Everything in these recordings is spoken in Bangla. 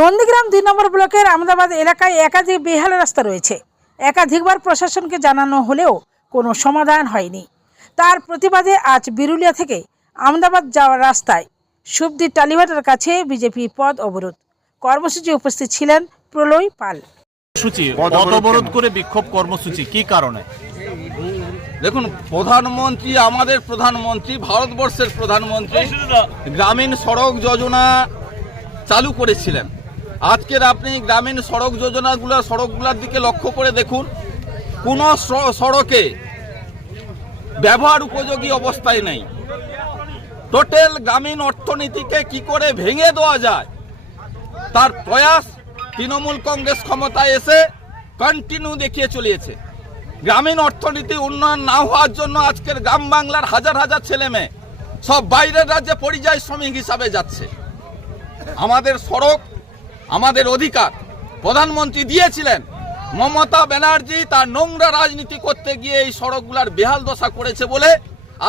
নন্দীগ্রাম 2 নম্বর ব্লকের আহমেদাবাদ এলাকায় একাধিক বেহাল রাস্তা রয়েছে। একাধিকবার প্রশাসনকে জানানো হলেও কোনো সমাধান হয়নি। তার প্রতিবাদে আজ বিরুলিয়া থেকে আহমেদাবাদ যাওয়ার রাস্তায় সুবদি টালিভাটার কাছে বিজেপি পথ অবরোধ কর্মসূচি উপস্থিত ছিলেন প্রলয় পাল। পথ অবরোধ করে বিক্ষোভ কর্মসূচি কি কারণে? দেখুন, প্রধানমন্ত্রী, আমাদের প্রধানমন্ত্রী, ভারতবর্ষের প্রধানমন্ত্রী গ্রামীণ সড়ক যোজনা চালু করেছিলেন। আজকের আপনি গ্রামীণ সড়কগুলোর দিকে লক্ষ্য করে দেখুন, কোনো সড়কে ব্যবহার উপযোগী অবস্থায় নেই। টোটাল গ্রামীণ অর্থনীতিকে কি করে ভেঙে দেওয়া যায় তার প্রয়াস তৃণমূল কংগ্রেস ক্ষমতায় এসে কন্টিনিউ দেখিয়ে চলিয়েছে। গ্রামীণ অর্থনীতি উন্নয়ন না হওয়ার জন্য আজকের গ্রাম বাংলার হাজার হাজার ছেলে মেয়ে সব বাইরের রাজ্যে পরিযায়ী শ্রমিক হিসাবে যাচ্ছে। আমাদের সড়ক আমাদের অধিকার প্রধানমন্ত্রী দিয়েছিলেন। মমতা ব্যানার্জি তার নোংরা রাজনীতি করতে গিয়ে এই সড়কগুলোর বেহাল দশা করেছে বলে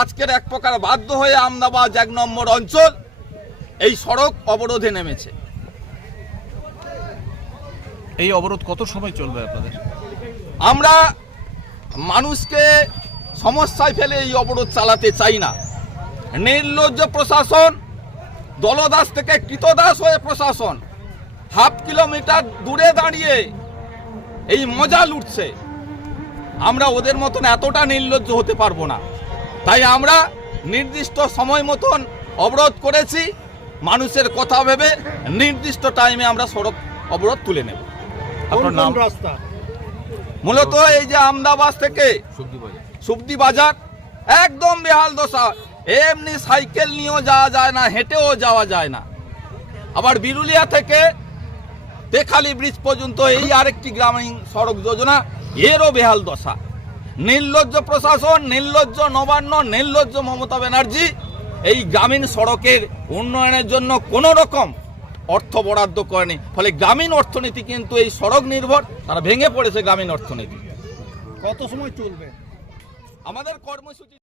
আজকের এক প্রকার বাধ্য হয়ে আহমেদাবাদ 1 নম্বর অঞ্চল এই সড়ক অবরোধে নেমেছে। এই অবরোধ কত সময় চলবে আপনাদের? আমরা মানুষকে সমস্যায় ফেলে এই অবরোধ চালাতে চাই না। নির্লজ্জ প্রশাসন, দলদাস থেকে কৃতদাস হয়ে প্রশাসন হাফ কিলোমিটার দূরে দাঁড়িয়ে এই মজা লুটছে। আমরা ওদের মতন এতটা নির্লজ্জ হতে পারবো না। তাই আমরা নির্দিষ্ট সময় মতন অবরোধ করেছি। মানুষের কথা ভেবে নির্দিষ্ট টাইমে আমরা সড়ক অবরোধ তুলে নেব। আপনার নাম? রাস্তা মূলত এই যে আহমেদাবাদ থেকে সুবদি বাজার একদম বেহাল দশা। এমনি সাইকেল নিয়েও যাওয়া যায় না, হেঁটেও যাওয়া যায় না। আবার বিরুলিয়া থেকে তেখালি ব্রিজ পর্যন্ত এই আরেকটি গ্রামীণ সড়ক যোজনা, এরও বেহাল দশা। নির্লজ্জ প্রশাসন, নির্লজ্জ নবান্ন, নির্লজ্জ মমতা ব্যানার্জি এই গ্রামীণ সড়কের উন্নয়নের জন্য কোনো রকম অর্থ বরাদ্দ করেনি। ফলে গ্রামীণ অর্থনীতি কিন্তু এই সড়ক নির্ভর, তারা ভেঙে পড়েছে গ্রামীণ অর্থনীতি। কত সময় চলবে আমাদের কর্মসূচি?